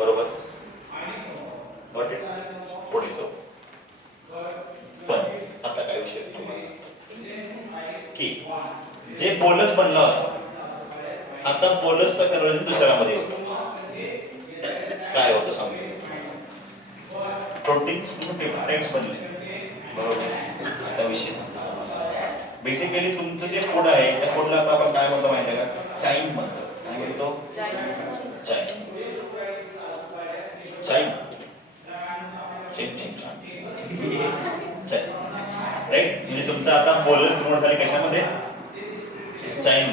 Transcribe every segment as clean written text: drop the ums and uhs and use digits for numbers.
बरोबर. Got it. पुढे जाऊ. पण आता काय विषय तुम्हाला सांगतो की जे बोलस बनला होता आता बोलसचं कन्वर्जन दुसऱ्यामध्ये होतं. काय होतं सांगतो. प्रोटीन्स म्हणून पेप्टाइड्स बनले. बरोबर. आता विषय सांगतो. बेसिकली तुमचं जे कोड आहे त्या कोडला आता आपण काय म्हणतो माहिती आहे का? चाईन म्हणतो. काय म्हणतो? Chain. Chain. Chain chain chain. Right. म्हणजे तुमचं आता बोलस कन्वर्ट झाले कशामध्ये? चाईन.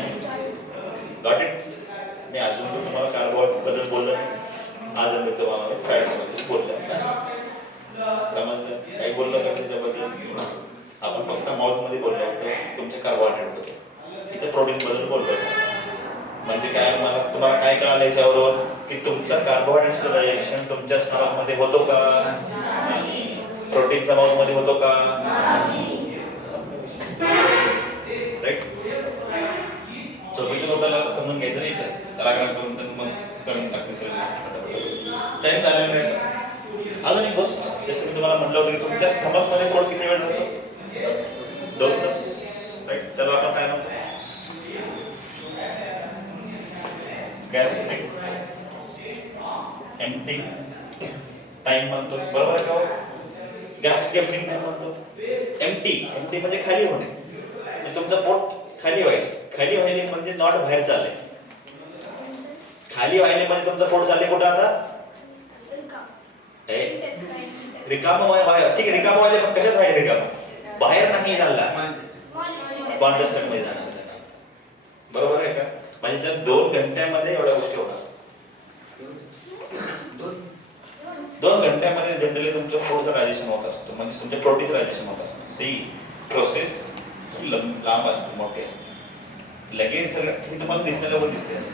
Got it. मी अजून तुम्हाला कार्बोहायड्रेट बद्दल बोललो नाही. आज मी तुम्हाला फॅट्स बद्दल बोललो. समजलं? काही बोललो का त्याच्याबद्दल? आपण फक्त माउथ मध्ये बोललो होतो तुमच्या कार्बोहायड्रेट बद्दल. इथे प्रोटीन बद्दल बोललो. म्हणजे काय मला तुम्हाला काय कळालं याच्यावरून की तुमचा कार्बोहायड्रेटचं डायजेशन तुमच्या स्टमक मध्ये होतो का? प्रोटीनचा माउथ मध्ये होतो का? राईट. चोपीच्या लोकांना समजून घ्यायचं नाही तर रागराग करून तर मग करून टाकते सगळं. चाईन झालेलं नाही. अजून एक गोष्ट जसं मी तुम्हाला म्हटलं होतं की तुमच्या स्टमक मध्ये कोड किती वेळ राहतो? 2 तास. राईट. त्याला आपण काय म्हणतो? गॅस्ट्रिक एम्प्टी टाइम म्हणतो. बरोबर आहे का? गॅस्ट्रिक एम्प्टी टाइम म्हणतो. एम्प्टी म्हणजे खाली होणे. म्हणजे तुमचं पोट खाली व्हायला. खाली व्हायले म्हणजे नॉट बाहेर चालले. खाली व्हायले म्हणजे तुमचं पोट चालले कुठं आता? रिकाम व्हायला. ठीक आहे. रिकाम व्हायला पण कशात व्हायला रिकाम? बाहेर नाही चालला. स्पॉन्टस मध्ये जाणार. बरोबर आहे का? म्हणजे त्या 2 घंट्यामध्ये एवढ्या गोष्टी होणार. 2 घंट्यामध्ये जनरली तुमच्या फूडचं डायजेशन होत असतं. म्हणजे तुमच्या प्रोटीनचं डायजेशन होत असतं. सी प्रोसेस लांब असते, मोठी असते. लगेच सगळं हे तुम्हाला दिसण्याला दिसते असं.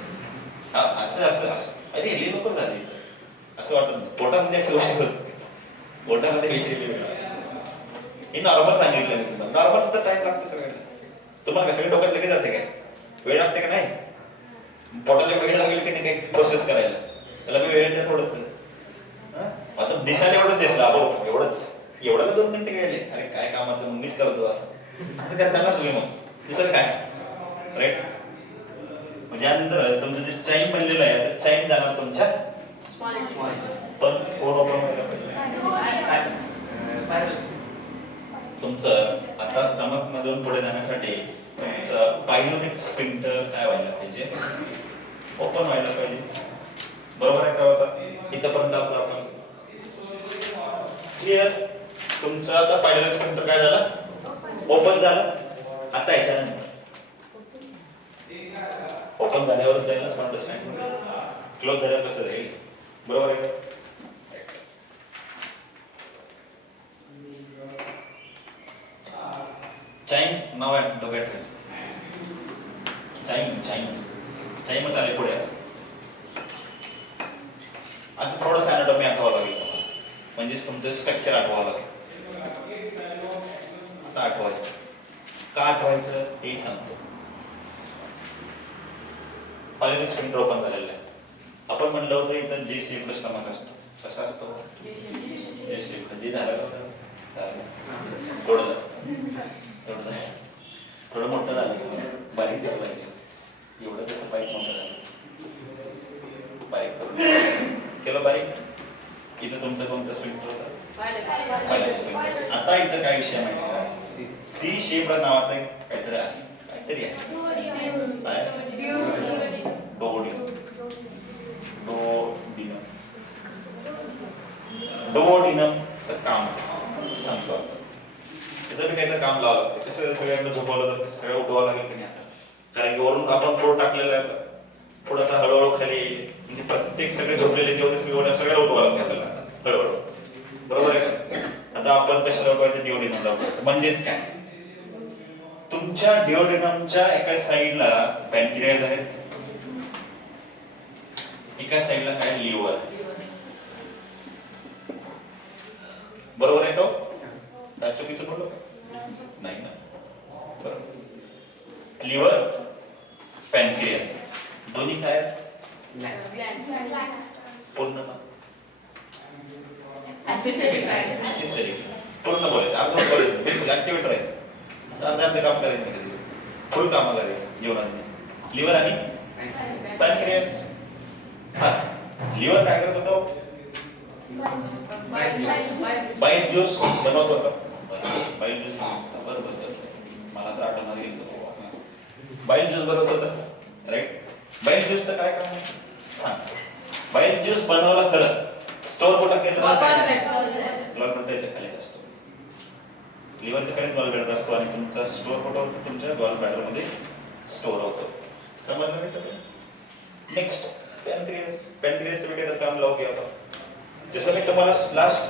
असं असं असं अरे हे लवकर झाले असं वाटत नाही. पोटामध्ये अशी गोष्टी होत. पोटामध्ये विषय हे नॉर्मल सांगितलं मी तुम्हाला. नॉर्मल तर टाइम लागतो सगळ्यांना. तुम्हाला सगळे डोक्यात लगेच जाते काय? वेळ लागते का नाही? पोटाला वेळ लागेल की नाही काही प्रोसेस करायला? त्याला मी वेळ द्या थोडंसं. आता दिसायला एवढंच दिसलं अहो एवढंच. एवढ्याला 2 घंटे गेले. अरे काय कामाचं मग मीच करतो असं काय सांगा तुम्ही मग. दुसरं काय? राईट. म्हणजे यानंतर तुमचं जे चाईन बनलेलं आहे तर चाईन जाणार तुमच्या पण कोण ओपन व्हायला पाहिजे? तुमचं आता स्टमक मधून पुढे जाण्यासाठी तुमचं पायलोनिक स्फिंक्टर काय व्हायला पाहिजे? ओपन व्हायला पाहिजे. बरोबर आहे का? होता इथपर्यंत आता आपण क्लिअर. तुमचं आता पायलोनिक स्फिंक्टर काय झालं? ओपन झालं. आता याच्यानंतर ओपन झाल्यावर जाईल स्पॉन्टस टाइम. क्लोज झाल्यावर कसं जाईल? बरोबर आहे का? चाईन नाव आहे डोक्यात ठेवायचं. चाईन चाईन चाईन आले पुढे. आता थोडंसं अॅनाटॉमी आठवावं लागेल तुम्हाला. म्हणजे तुमचं स्ट्रक्चर आठवावं लागेल. आता आठवायचं. का आठवायचं ते सांगतो. पायलोनिक स्फिंक्टर ओपन झालेलं आहे. आपण म्हणलं होतं इथं जे शेपड स्टमक असतो. कसा असतो? जे शेपड. जे झालं थोडं थोडं मोठं झालं. बारीक एवढं कसं पाईप मोठं झालं. बारीक करून केलं बारीक. इथं तुमचं कोणतं स्फिंक्टर होतं? आता इथं काय विषय माहिती का? सी शेपड नावाचा एक काहीतरी आहे. डोओडिनमचं काम सांगतो आपण. त्याचं मी काहीतरी काम लावावं लागतं. कसं सगळ्यांना झोपवलं तर सगळं उठवावं लागेल की नाही आता? कारण की वरून आपण फ्लोर टाकलेला आहे. पुढे आता हळूहळू खाली येईल. म्हणजे प्रत्येक सगळे झोपलेले जेवढे सगळ्याला उठवावं लागतं आपल्याला हळूहळू. बरोबर आहे का? आता आपण कशाला उठवायचं? डिओडिनमला उठवायचं. म्हणजेच काय? तुमच्या डिओडिनमच्या एका साईडला पॅनक्रियाज आहेत. एका साईडला काय? लिव्हर. बरोबर आहे का? काय चुकीचं बोललो का? नाही ना. बरोबर. लिव्हर पॅनक्रियाज दोन्ही काय? पूर्ण नेसेसरी पूर्ण बोलायचं, अर्धवट बोलायचं, बिलकुल ऍक्टिव्हेट राहायचं, असं अर्धा काम करायचं नाही, फुल कामं करायचं जीवनात. लिव्हर आणि पॅनक्रियास. हा, लिव्हर काय करत होतो? बाईट ज्यूस बनवत होता. बाईट ज्यूस बरोबर, मला तर आठवणार येईल. बाईट ज्यूस बनवत होता, राईट? बाईट ज्यूसचं काय काम आहे सांग. बाईट ज्यूस बनवला खरं, स्टोर कुठं केलं? ब्लड प्रेशरच्या खाली असतो, लिव्हरच्या खाली गॉल ब्लॅडर असतो आणि तुमचा स्टोर कुठं होतो? तुमच्या गॉल ब्लॅडर मध्ये स्टोर होतो. समजलं नाही सगळं? नेक्स्ट पॅनक्रियास. पॅनक्रियासचं वेगळं काम लावू घ्या. जसं मी तुम्हाला लास्ट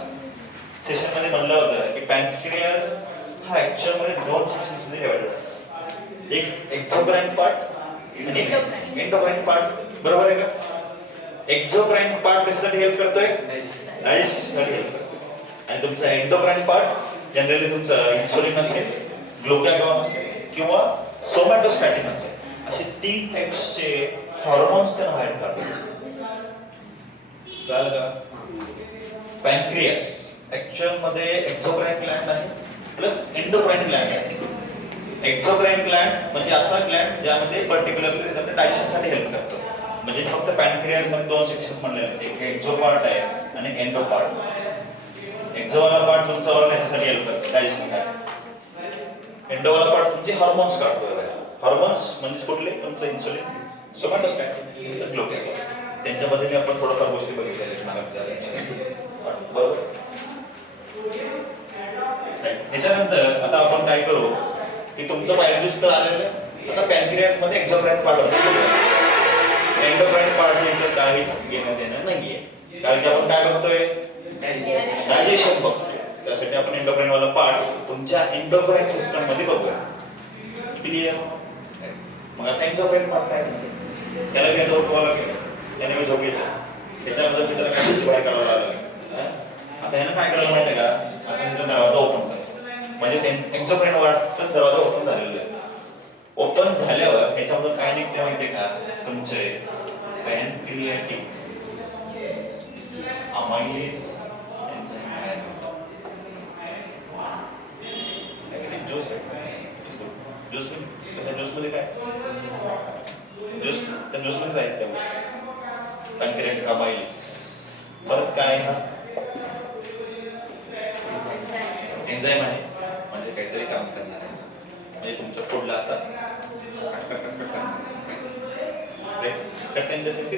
सेशन मध्ये म्हणलं होतं की पॅनक्रियास हा ऍक्च्युअल मध्ये दोन सेक्शन्स मध्ये डिवाइडेड आहे. एक एक्झोक्राइन पार्ट आणि एंडोक्राइन पार्ट. बरोबर आहे का? एक्झोक्राइन पार्ट कशासाठी हेल्प करतोय? डायजेशनसाठी हेल्प करतोय. आणि तुमचा एंडोक्राइन पार्ट जनरली तुमचं इन्सुलिन असेल, ग्लुकागॉन असेल किंवा सोमॅटोस्टॅटिन असेल, असे 3 टाइप्सचे हॉर्मोन्स त्यांना बाहेर काढतात. कळलं का? पॅनक्रियास ऍक्च्युअल मध्ये एक्झोक्राइन ग्लँड आहे प्लस एंडोक्राइन ग्लँड आहे. एक्झोक्राइन ग्लँड म्हणजे असा ग्लँड ज्यामध्ये पर्टिक्युलरली डायजेशनसाठी हेल्प करतो. म्हणजे फक्त पॅनक्रियास मध्ये 2 सेक्शन्स म्हणलेले आहेत, एक एक्झो पार्ट आहे आणि एंडो पार्ट. एक्झोवाला पार्ट तुमचा ऑर्गनायझेशनसाठी हेल्प करतो, डायजेशनसाठी. एंडोवाला पार्ट तुमचे हार्मोन्स काढतो. हार्मोन्स म्हणजे कुठले? तुमचं इन्सुलिन, सोमॅटोस्टॅटिन, तुमचं ग्लुकागॉन. त्यांच्याबद्दल आपण थोडंफार गोष्टी बघितल्या आहेत मागच्या. बरोबर. ह्याच्यानंतर आता आपण काय करू की तुमचं बाईट ज्यूस तर आलेलं आहे. आता पॅनक्रियास मध्ये एक्झोक्राइन पार्ट होतो. एंडोक्राइन पार्टचं इथं काहीच घेणं देणं नाहीये, कारण की आपण काय बघतोय? डायजेशन बघतोय. त्यासाठी आपण एंडोक्राइन वाला पार्ट तुमच्या एंडोक्राइन सिस्टम मध्ये बघूया. क्लिअर? मग आता एक्झोक्राइन पार्ट काय म्हणतो? त्याला मी झोपवावं लागेल, त्याने मी झोप घेतला, त्याच्यानंतर मी त्याला काय बाहेर काढावं लागेल. आता ह्यानं काय करायला माहिती आहे का? आता त्याचा दरवाजा ओपन करायचा, म्हणजे एक्झोक्राइन वार्डचा दरवाजा ओपन झालेला आहे. ओपन झाल्यावर ह्याच्यामधून काय निघते माहिती आहे का? तुमचे पॅनक्रियाटिक अमायलेज एन्झाइम तयार होतो. ज्यूस ज्यूस त्या ज्यूसमध्ये काय? त्या ज्यूसमध्येच आहेत त्या गोष्टी. Pancreatic amylase. परत काय? हा एन्झाइम आहे, म्हणजे काहीतरी काम करणार आहे, म्हणजे तुमच्या फूडला आता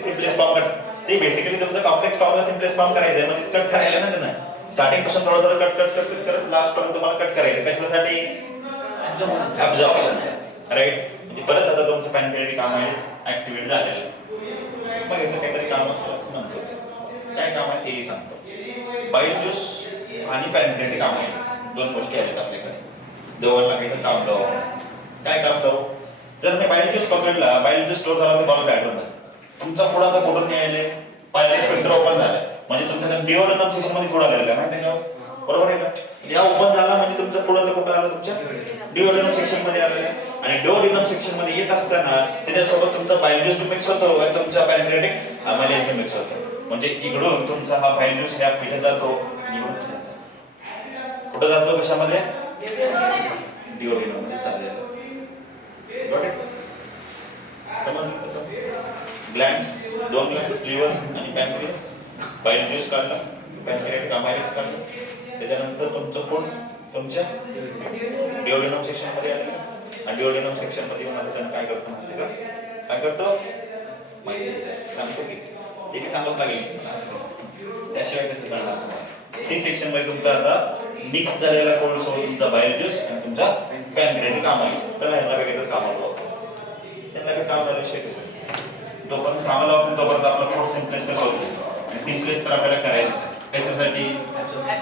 simplest form cut. See basically तुमचं कॉम्प्लेक्स फॉर्मला सिम्पलेस्ट फॉर्म करायचं आहे, म्हणजे कट करायला ना त्यांना स्टार्टिंग पासून थोडं थोडं कट कट कट करत लास्ट पर्यंत तुम्हाला कट करायचं. कशासाठी? ऍब्झॉर्प्शन. राईट. म्हणजे परत आता तुमचं पॅनक्रियाटिक अमायलेज ऍक्टिव्हेट झालेलं आहे. मग याचं काहीतरी काम असतं असं म्हणतो. काय काम आहे हेही सांगतो. बाईट ज्यूस आणि पॅनक्रियाटिक अमायलेज 2 गोष्टी आहेत आपल्याकडे. दोघांना काहीतरी काम लावू. काय काम करू? जर मी बाईट ज्यूस पकडला, बाईट ज्यूस स्टोर झाला तर गॉल ब्लॅडर मध्ये, तुमचा फूड आता कुठून यायले? पायरी स्फिंक्टर ओपन झालाय, म्हणजे तुमच्या डिओडेनम सेक्शन मध्ये फूड आलेला आहे, माहिती आहे का? बरोबर आहे का? या ओपन झाला म्हणजे तुमचं फूड आता कुठं आलं? तुमच्या डिओडेनम सेक्शन मध्ये आलेलं आहे. आणि डिओडेनम सेक्शन मध्ये येत असताना त्याच्यासोबत तुमचा बाईट ज्यूस मिक्स होतो आणि तुमचा पॅनक्रियाटिक अमायलेज मिक्स होतो. म्हणजे इकडून तुमचा हा बाईट ज्यूस या पिढ्यात जातो, कुठं जातो? कशामध्ये? डिओडेनम मध्ये चाललेला. समजलं? ग्लँड्स, 2 ग्लँड्स, लिव्हर आणि पॅनक्रियास. बाईट ज्यूस काढला, पॅनक्रियाटिक अमायलेज काढला, त्याच्यानंतर तुमचं फूड तुमच्या डिओडेनम सेक्शन मध्ये आलं आणि डिओडेनम सेक्शन मध्ये येऊन आता त्यानं काय करतो माहिती का? काय करतो माहिती सांगतो की ते सांगावंच लागेल, त्याशिवाय कसं कळणार तुम्हाला? सी सेक्शन मध्ये तुमचा आता मिक्स झालेला फूड सोबत तुमचा बाईट ज्यूस आणि तुमचा पॅनक्रियाटिक अमायलेज. चला ह्यांना काहीतरी कामाला लावतो. त्यांना काही काम झाल्याशिवाय कसं? तोपर्यंत कामाला लावतो तोपर्यंत आपलं फूड सिम्पलेस कसं होतं? आणि सिम्पलेस तर आपल्याला करायचं आहे. कशासाठी?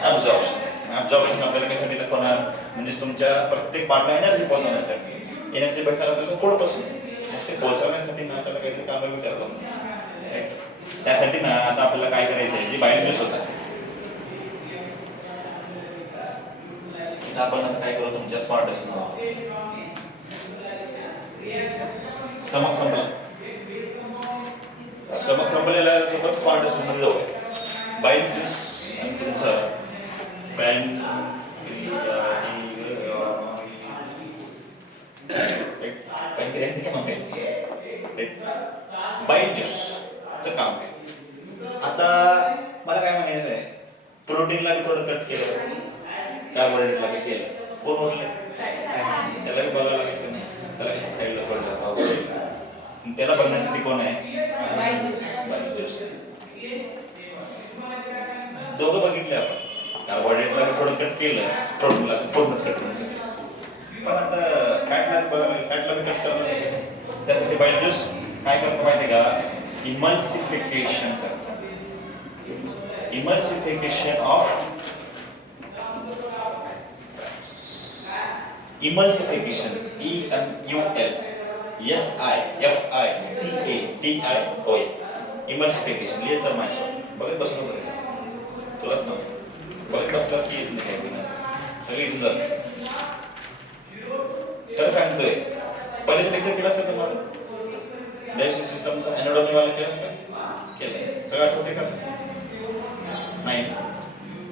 ऍब्झॉर्प्शन. ऍब्झॉर्प्शन आपल्याला कशासाठी होणार? म्हणजे तुमच्या प्रत्येक पार्टला एनर्जी पोहोचवण्यासाठी. एनर्जी भेटायला आपल्याला फूड पासून ते पोहोचवण्यासाठी ना आपल्याला काहीतरी कामं करायला लागतात. त्यासाठी ना आता आपल्याला काय करायचं आहे? जे बाईट ज्यूस होता आपण आता काय करू? तुमच्या स्मार्ट स्टमक संपला. स्टमक संपलेला आहे, स्मार्ट मध्ये जाऊया. बाईट ज्यूस आणि तुमचं प्रोटीनला बी थोडं कट केलं, कार्बोहायड्रेटला बी केलं, कोण उरले? त्याला बी बघावं लागेल की नाही, त्याला कसं साईडला थोडं पाहू. त्याला बघण्यासाठी कोण आहे? बायोज्यूस. दोघं बघितले आपण, कार्बोहायड्रेटला बी थोडं कट केलं, प्रोटीनला पूर्णच कट केलं. पण आता फॅटला बघायला, फॅटला बी कट करणं, त्यासाठी बायोज्यूस काय करतो माहिती का? इमल्सिफिकेशन करतो. Emulsification of emulsification, EMULSIFICATION, emulsification. लिहायचं माझ्यासोबत, बघत बसलो बघत तुलाच नव्हतं, बघत बसलास की येत नाही, सगळी इथून जात. तर सांगतोय, पहिल्याचं लेक्चर केलास का तुम्हाला? डायजेस्टिव्ह सिस्टमचा एनाटॉमी वाला केलास का? केलंस. सगळं आठवते का? नाही.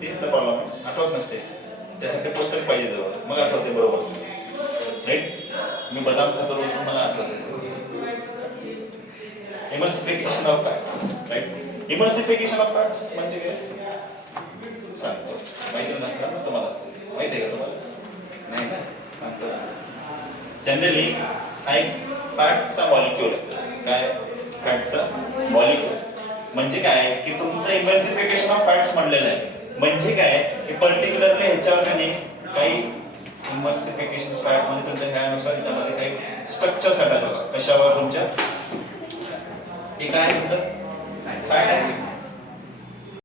तीच तर प्रॉब्लेम आहे, आठवत नसते. त्यासाठी पुस्तक पाहिजे जवळ, मग आठवते बरोबर. राईट? मी बदाम खातो रोज, मला आठवते. Emulsification of fats. Right? Emulsification of fats म्हणजे काय? सांगतो. माहिती नसणार ना तुम्हाला, असेल माहिती आहे का तुम्हाला? नाही ना? सांगतो. जनरली हा एक फॅटचा मॉलिक्यूल आहे. काय? फॅटचा मॉलिक्यूल म्हणजे काय की तुमचं इमल्सिफिकेशन ऑफ फॅट्स म्हणलेलं आहे. म्हणजे काय की पर्टिक्युलरली ह्याच्यावर काही इमल्सिफिकेशन फॅट म्हणजे तुमच्या ह्यानुसार त्याच्यामध्ये काही स्ट्रक्चर अटॅच होतात. कशावर? तुमच्या हे काय तुमचं फॅट आहे